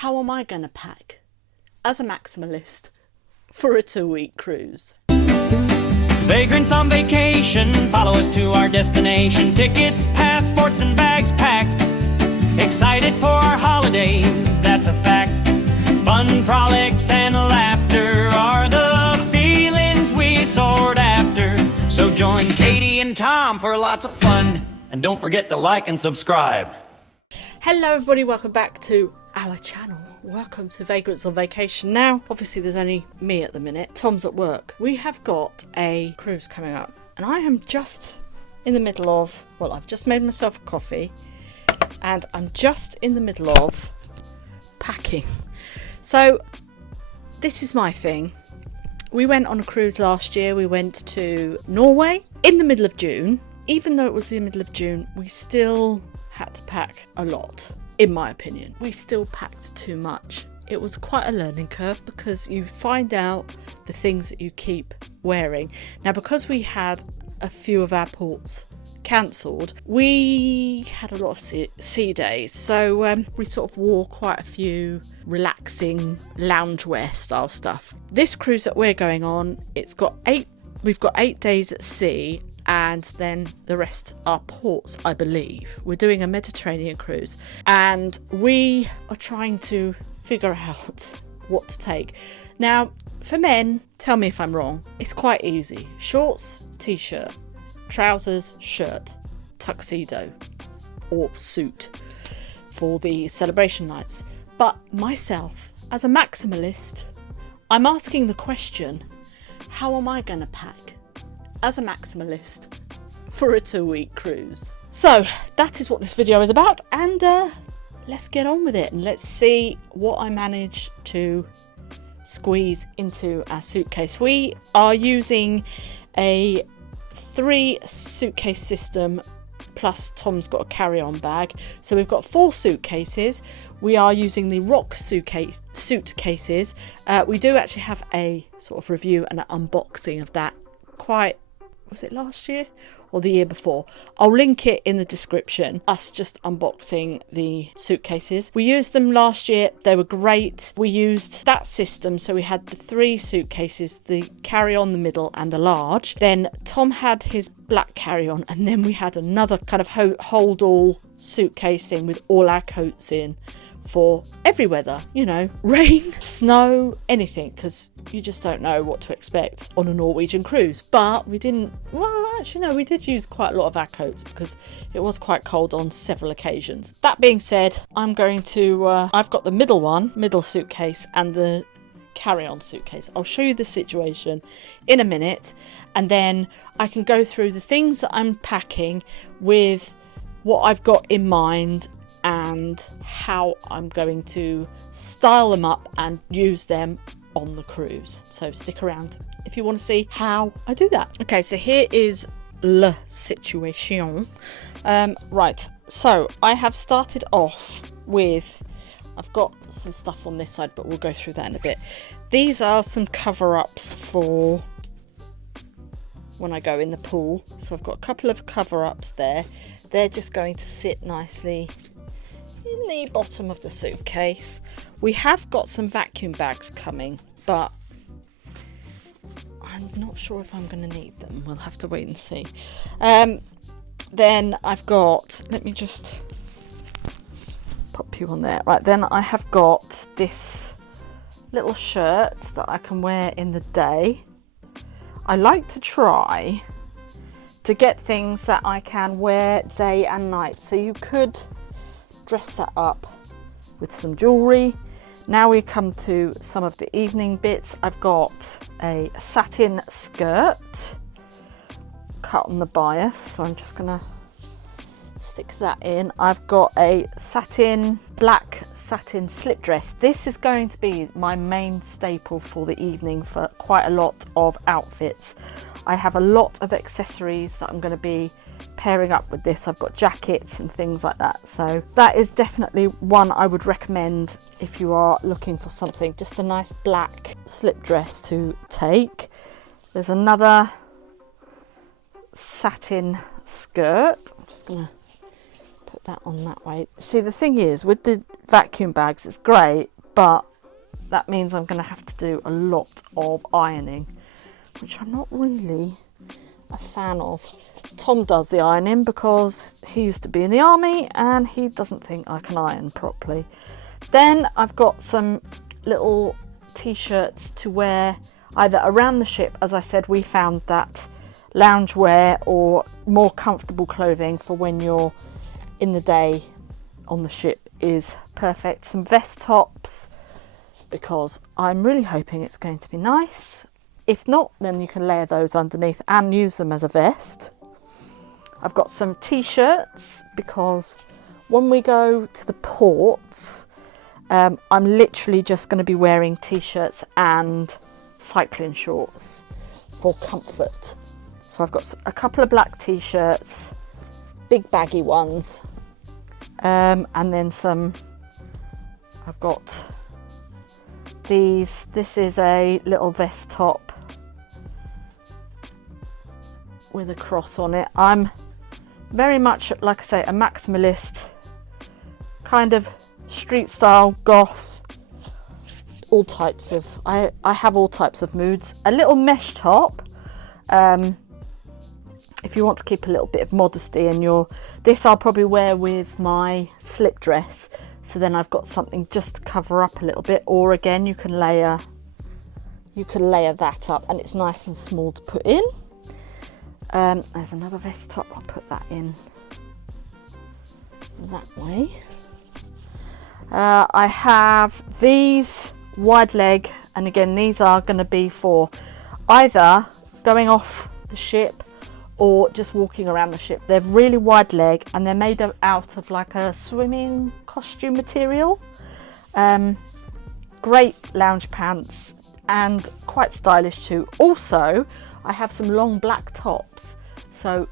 how am I going to pack as a maximalist for a 2-week cruise? Vagrants on vacation, follow us to our destination. Tickets, passports, and bags packed. Excited for our holidays, that's a fact. Fun, frolics, and laughter are the feelings we soared after. So join Katie and Tom for lots of fun. And don't forget to like and subscribe. Hello everybody, welcome back to our channel. Welcome to Vagrants on Vacation. Now, obviously there's only me at the minute. Tom's at work. We have got a cruise coming up and I am just in the middle of, well, I've just made myself a coffee and I'm just in the middle of packing. So this is my thing. We went on a cruise last year. We went to Norway in the middle of June. Even though it was the middle of June, we still had to pack a lot. In my opinion, we still packed too much. It was quite a learning curve because you find out the things that you keep wearing. Now, because we had a few of our ports cancelled, we had a lot of sea days. So we sort of wore quite a few relaxing loungewear style stuff. This cruise that we're going on, we've got 8 days at sea. And then the rest are ports, I believe. We're doing a Mediterranean cruise and we are trying to figure out what to take. Now, for men, tell me if I'm wrong, it's quite easy. Shorts, t-shirt, trousers, shirt, tuxedo or suit for the celebration nights. But myself, as a maximalist, I'm asking the question, how am I going to pack as a maximalist for a 2-week cruise? So that is what this video is about, and let's get on with it and let's see what I manage to squeeze into our suitcase. We are using a 3 suitcase system plus Tom's got a carry-on bag, so we've got 4 suitcases. We are using the rock suitcases. We do actually have a sort of review and an unboxing of that was it last year or the year before? I'll link it in the description. Us just unboxing the suitcases. We used them last year. They were great. We used that system. So we had the 3 suitcases, the carry-on, the middle and the large. Then Tom had his black carry-on and then we had another kind of hold-all suitcase thing with all our coats in for every weather, you know, rain, snow, anything, because you just don't know what to expect on a Norwegian cruise. But we did use quite a lot of our coats because it was quite cold on several occasions. That being said, I'm going to I've got the middle suitcase and the carry-on suitcase. I'll show you the situation in a minute and then I can go through the things that I'm packing with what I've got in mind and how I'm going to style them up and use them on the cruise. So stick around if you want to see how I do that. Okay, so here is la situation. Right, so I have started off with, I've got some stuff on this side, but we'll go through that in a bit. These are some cover-ups for when I go in the pool. So I've got a couple of cover-ups there. They're just going to sit nicely in the bottom of the suitcase. We have got some vacuum bags coming, but I'm not sure if I'm going to need them. We'll have to wait and see. Then I've got, let me just pop you on there. Right, then I have got this little shirt that I can wear in the day. I like to try to get things that I can wear day and night. So you could dress that up with some jewellery. Now we come to some of the evening bits. I've got a satin skirt cut on the bias, so I'm just gonna stick that in. I've got a black satin slip dress. This is going to be my main staple for the evening for quite a lot of outfits. I have a lot of accessories that I'm going to be pairing up with this. I've got jackets and things like that, so that is definitely one I would recommend if you are looking for something, just a nice black slip dress to take. There's another satin skirt. I'm just gonna put that on that way. See, the thing is with the vacuum bags is great, but that means I'm going to have to do a lot of ironing, which I'm not really a fan of. Tom does the ironing because he used to be in the army and he doesn't think I can iron properly. Then I've got some little t-shirts to wear either around the ship. As I said, we found that loungewear or more comfortable clothing for when you're in the day on the ship is perfect. Some vest tops, because I'm really hoping it's going to be nice. If not, then you can layer those underneath and use them as a vest. I've got some t-shirts because when we go to the ports, I'm literally just going to be wearing t-shirts and cycling shorts for comfort. So I've got a couple of black t-shirts, big baggy ones, and then some, I've got these. This is a little vest top with a cross on it. I'm very much, like I say, a maximalist, kind of street style, goth, all types of, I have all types of moods. A little mesh top, if you want to keep a little bit of modesty, and this I'll probably wear with my slip dress, so then I've got something just to cover up a little bit. Or again, you can layer that up and it's nice and small to put in. There's another vest top, I'll put that in that way. I have these wide leg, and again these are going to be for either going off the ship or just walking around the ship. They're really wide leg and they're made out of like a swimming costume material. Great lounge pants and quite stylish too. Also, I have some long black tops, so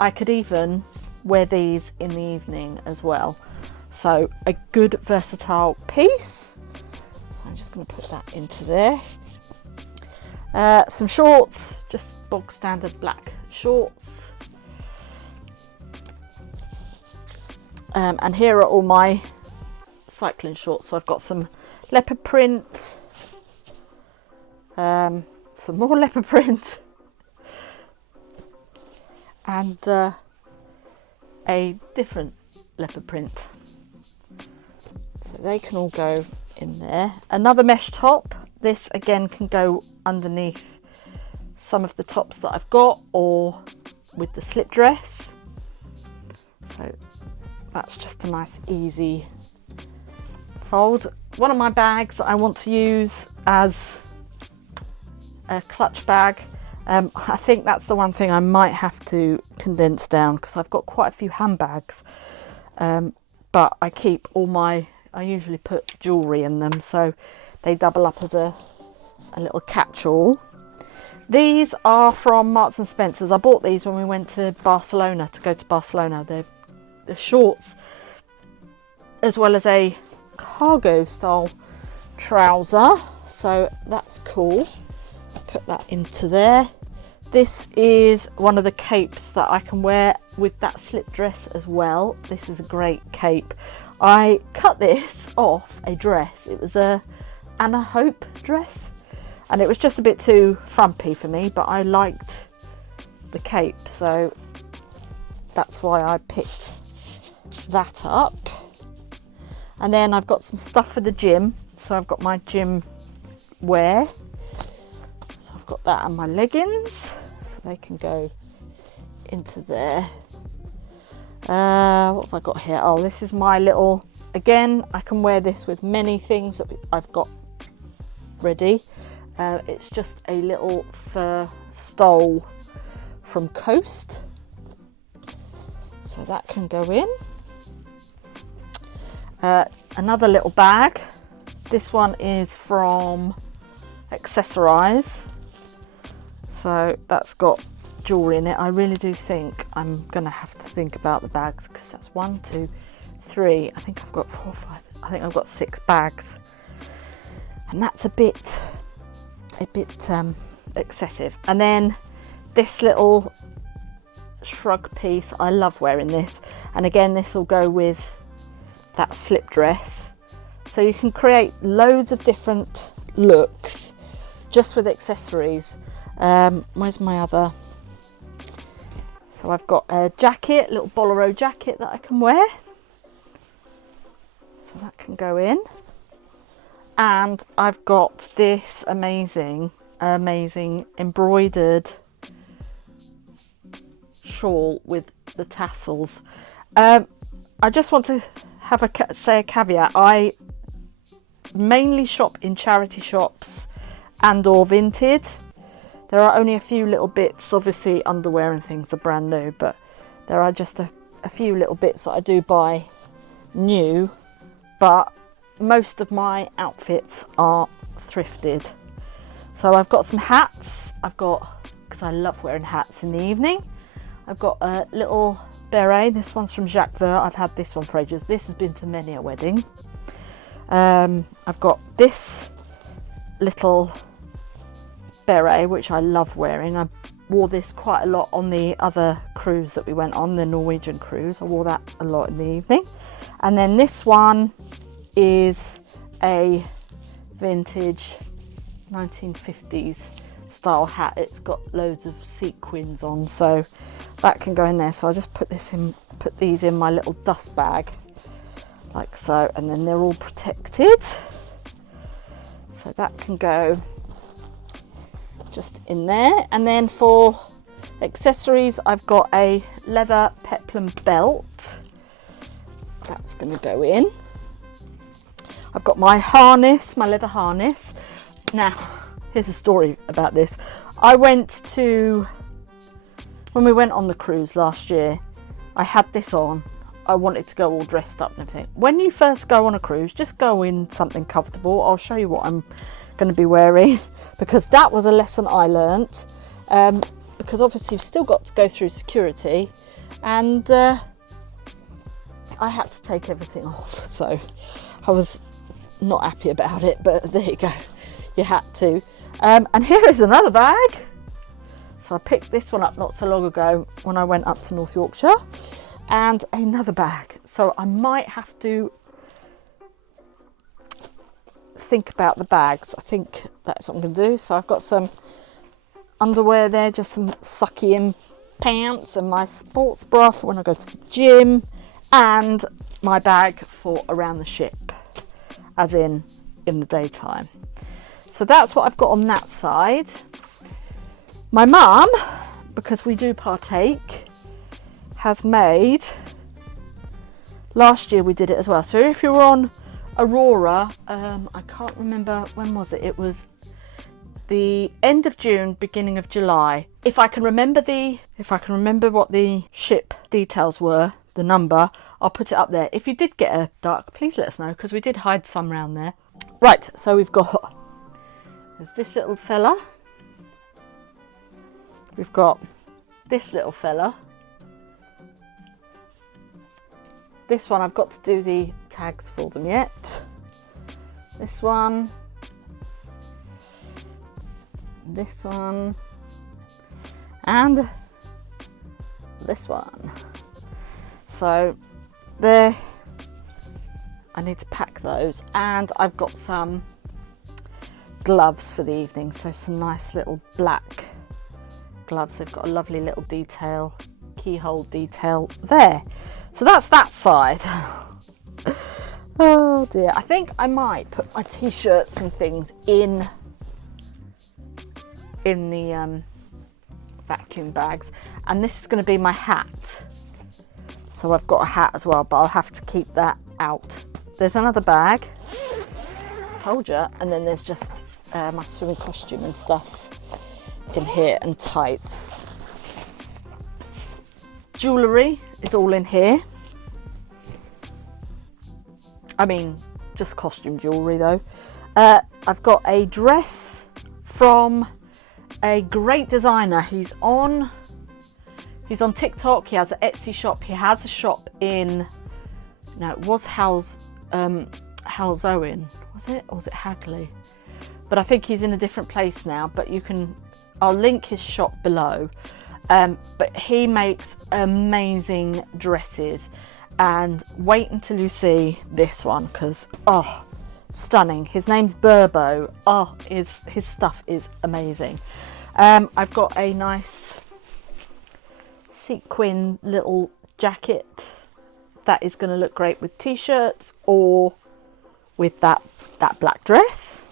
I could even wear these in the evening as well. So a good versatile piece. So I'm just going to put that into there. Some shorts, just bog standard black shorts. And here are all my cycling shorts. So I've got some leopard print, some more leopard print, and a different leopard print. So they can all go in there. Another mesh top. This again can go underneath some of the tops that I've got, or with the slip dress. So that's just a nice easy fold. One of my bags I want to use as a clutch bag. I think that's the one thing I might have to condense down, because I've got quite a few handbags, but I keep I usually put jewellery in them, so they double up as a little catch-all. These are from Marks and Spencer's. I bought these when we went to Barcelona, They're shorts as well as a cargo style trouser, so that's cool. Put that into there. This is one of the capes that I can wear with that slip dress as well. This is a great cape. I cut this off a dress. It was a Anna Hope dress, and it was just a bit too frumpy for me, but I liked the cape, so that's why I picked that up. And then I've got some stuff for the gym, so I've got my gym wear. So I've got that and my leggings, so they can go into there. What have I got here? Oh, this is my little, again, I can wear this with many things that I've got ready. It's just a little fur stole from Coast, so that can go in. Another little bag. This one is from Accessorize, so that's got jewellery in it. I really do think I'm gonna have to think about the bags, because that's 1, 2, 3. I think I've got 4, 5. I think I've got 6 bags, and that's a bit excessive. And then this little shrug piece, I love wearing this, and again this will go with that slip dress. So you can create loads of different looks just with accessories. Where's my other? So I've got a jacket, little bolero jacket that I can wear. So that can go in. And I've got this amazing embroidered shawl with the tassels. I just want to have say a caveat. I mainly shop in charity shops and or vintage. There are only a few little bits, obviously underwear and things are brand new, but there are just a few little bits that I do buy new, but most of my outfits are thrifted. So I've got some hats. Because I love wearing hats in the evening. I've got a little beret. This one's from Jacques Vert. I've had this one for ages. This has been to many a wedding. I've got this little beret, which I love wearing. I wore this quite a lot on the other cruise that we went on, the Norwegian cruise. I wore that a lot in the evening. And then this one is a vintage 1950s style hat. It's got loads of sequins on, so that can go in there. So I just put these in my little dust bag like so, and then they're all protected, so that can go just in there. And then for accessories, I've got a leather peplum belt that's going to go in. I've got my harness, my leather harness. Now, here's a story about this. When we went on the cruise last year, I had this on. I wanted to go all dressed up and everything. When you first go on a cruise, just go in something comfortable. I'll show you what I'm going to be wearing, because that was a lesson I learnt. Because obviously you've still got to go through security, and I had to take everything off. So I was not happy about it, but there you go, you had to. And here is another bag. So I picked this one up not so long ago when I went up to North Yorkshire, and another bag. So I might have to think about the bags. I think that's what I'm going to do. So I've got some underwear there, just some sucky in pants, and my sports bra for when I go to the gym, and my bag for around the ship, as in the daytime. So that's what I've got on that side. My mum, because we do partake, has made, last year we did it as well. So if you're on Aurora, I can't remember, when was it? It was the end of June, beginning of July. If I can remember what the ship details were, the number, I'll put it up there. If you did get a duck, please let us know, because we did hide some around there. Right, so there's this little fella. We've got this little fella. This one, I've got to do the tags for them yet. This one. This one. And this one. So there, I need to pack those. And I've got some gloves for the evening. So some nice little black gloves. They've got a lovely little detail, keyhole detail there. So that's that side. Oh dear. I think I might put my t-shirts and things in the vacuum bags. And this is going to be my hat. So I've got a hat as well, but I'll have to keep that out. There's another bag. Told you. And then there's just my swimming costume and stuff in here, and tights. Jewellery is all in here. I mean, just costume jewellery though. I've got a dress from a great designer. He's on TikTok. He has an Etsy shop. He has a shop in, no, it was Halsowen, was it? Or was it Hagley? But I think he's in a different place now, but I'll link his shop below. But he makes amazing dresses, and wait until you see this one, because stunning. His name's Burbo. Oh, his stuff is amazing. I've got a nice sequin little jacket that is going to look great with t-shirts or with that black dress.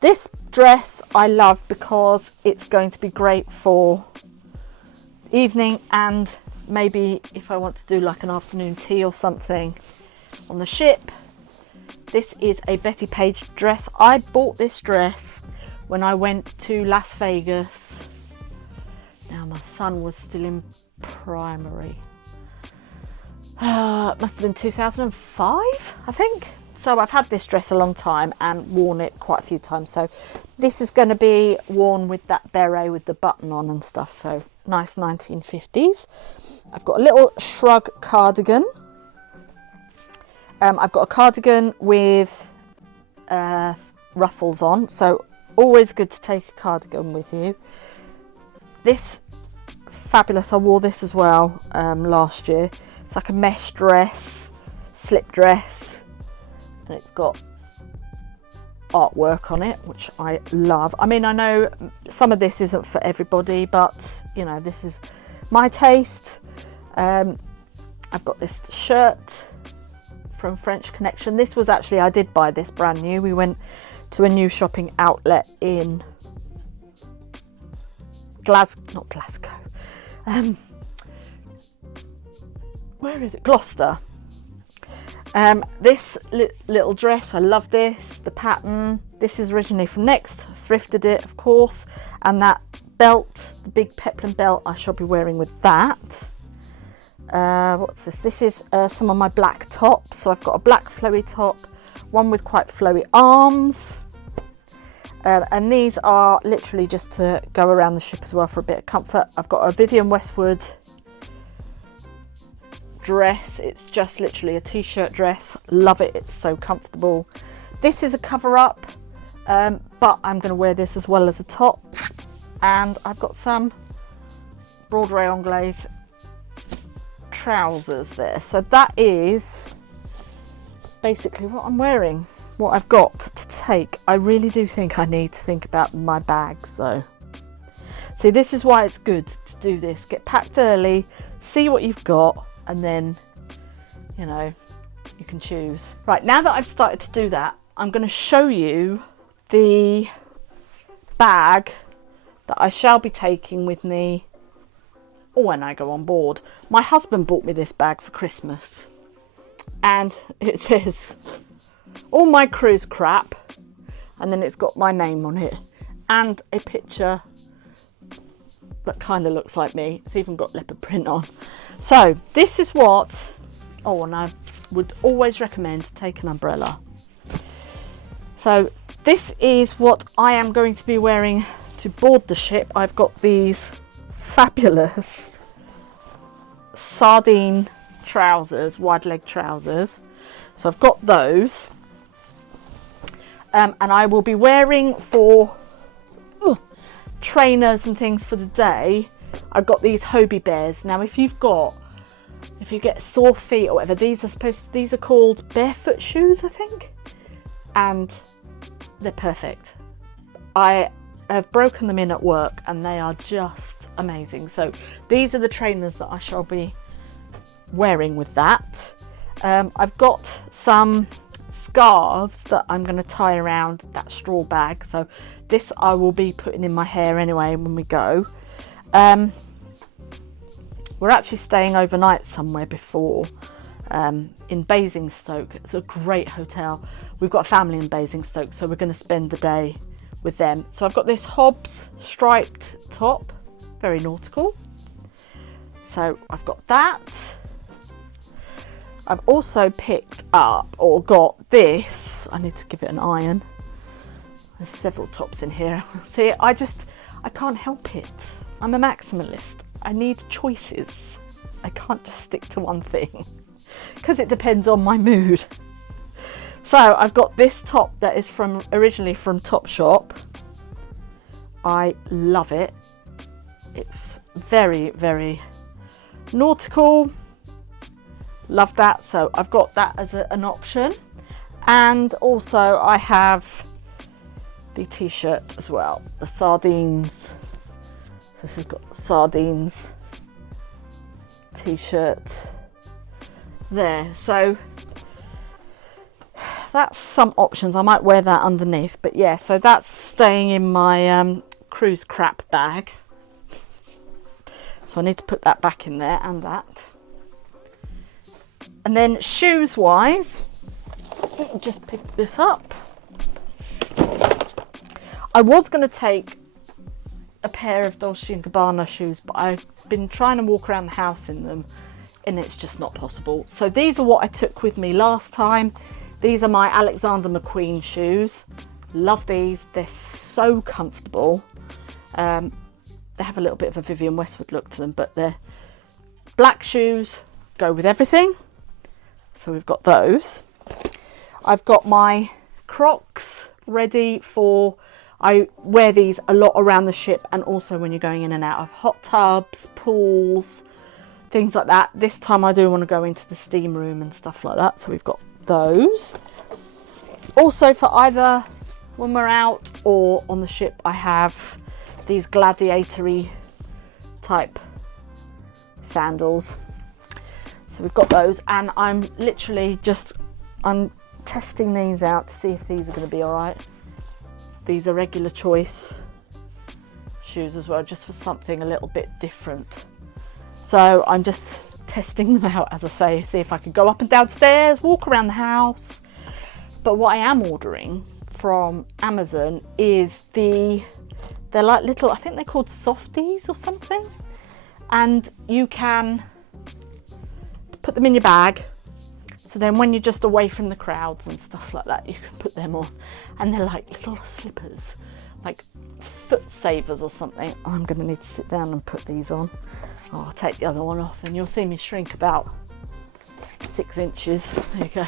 This dress I love because it's going to be great for evening, and maybe if I want to do like an afternoon tea or something on the ship. This is a Betty Page dress. I bought this dress when I went to Las Vegas. Now my son was still in primary. It must have been 2005, I think. So I've had this dress a long time and worn it quite a few times. So this is going to be worn with that beret with the button on and stuff. So nice 1950s. I've got a little shrug cardigan. I've got a cardigan with ruffles on. So always good to take a cardigan with you. This fabulous. I wore this as well last year. It's like a mesh dress, slip dress, and it's got artwork on it, which I love. I mean, I know some of this isn't for everybody, but you know, this is my taste. I've got this shirt from French Connection. This was actually, I did buy this brand new. We went to a new shopping outlet in Glasgow. Where is it? Gloucester. This little dress, I love this, the pattern. This is originally from Next, thrifted it of course, and that belt, the big peplum belt, I shall be wearing with that. What's this? This is some of my black tops. So I've got a black flowy top, one with quite flowy arms, and these are literally just to go around the ship as well for a bit of comfort. I've got a Vivienne Westwood dress. It's just literally a t-shirt dress. Love it. It's so comfortable. This is a cover up, but I'm going to wear this as well as a top. And I've got some Broadway Anglaise trousers there. So that is basically what I'm wearing, what I've got to take. I really do think I need to think about my bags though. See, this is why it's good to do this. Get packed early, see what you've got, and then, you know, you can choose. Right, now that I've started to do that, I'm going to show you the bag that I shall be taking with me when I go on board. My husband bought me this bag for Christmas, and it says all my cruise crap, and then it's got my name on it and a picture that kind of looks like me. It's even got leopard print on. So this is what, oh, and I would always recommend to take an umbrella. So this is what I am going to be wearing to board the ship. I've got these fabulous sardine trousers, wide leg trousers. So I've got those. And I will be wearing for trainers and things for the day. I've got these Hobie Bears. Now if you get sore feet or whatever, these are called barefoot shoes, I think, and they're perfect. I have broken them in at work and they are just amazing. So these are the trainers that I shall be wearing with that. I've got some scarves that I'm going to tie around that straw bag. So this I will be putting in my hair anyway when we go. We're actually staying overnight somewhere before, in Basingstoke. It's a great hotel. We've got a family in Basingstoke, so we're going to spend the day with them. So I've got this Hobbs striped top, very nautical. So I've got that. I've also picked up or got this. I need to give it an iron. There's several tops in here. See, I can't help it. I'm a maximalist. I need choices. I can't just stick to one thing because it depends on my mood. So I've got this top that is originally from Topshop. I love it. It's very, very nautical. Love that. So I've got that as an option. And also I have the t-shirt as well, the sardines. This has got the sardines t-shirt there. So that's some options. I might wear that underneath, but yeah, so that's staying in my cruise crap bag. So I need to put that back in there, and that. And then shoes wise, let me just pick this up. I was going to take a pair of Dolce & Gabbana shoes, but I've been trying to walk around the house in them and it's just not possible. So these are what I took with me last time. These are my Alexander McQueen shoes. Love these. They're so comfortable. They have a little bit of a Vivienne Westwood look to them, but they're black shoes, go with everything. So we've got those. I've got my Crocs ready for, I wear these a lot around the ship and also when you're going in and out of hot tubs, pools, things like that. This time I do want to go into the steam room and stuff like that. So we've got those. Also for either when we're out or on the ship, I have these gladiatory type sandals. So we've got those, and I'm literally just, I'm testing these out to see if these are going to be all right. These are regular choice shoes as well, just for something a little bit different. So I'm just testing them out, as I say, see if I can go up and downstairs, walk around the house. But what I am ordering from Amazon is they're like little, I think they're called softies or something. And you can put them in your bag. So then when you're just away from the crowds and stuff like that, you can put them on. And they're like little slippers, like foot savers or something. I'm going to need to sit down and put these on. Oh, I'll take the other one off and you'll see me shrink about 6 inches. There you go.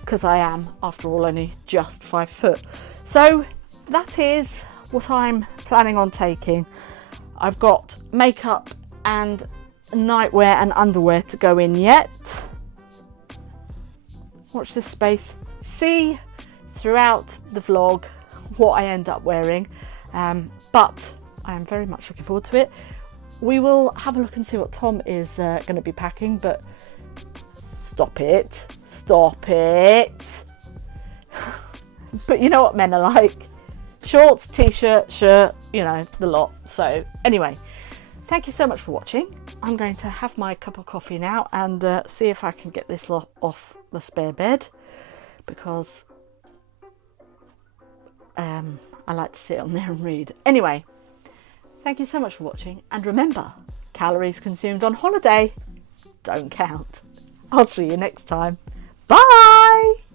Because I am, after all, only just 5 foot. So that is what I'm planning on taking. I've got makeup and nightwear and underwear to go in yet. Watch this space. See throughout the vlog what I end up wearing, but I am very much looking forward to it. We will have a look and see what Tom is going to be packing, but stop it. But you know what men are like. Shorts, t-shirt, shirt, you know, the lot. So anyway, thank you so much for watching. I'm going to have my cup of coffee now and see if I can get this lot off the spare bed, because I like to sit on there and read. Anyway, thank you so much for watching, and remember, calories consumed on holiday don't count. I'll see you next time. Bye!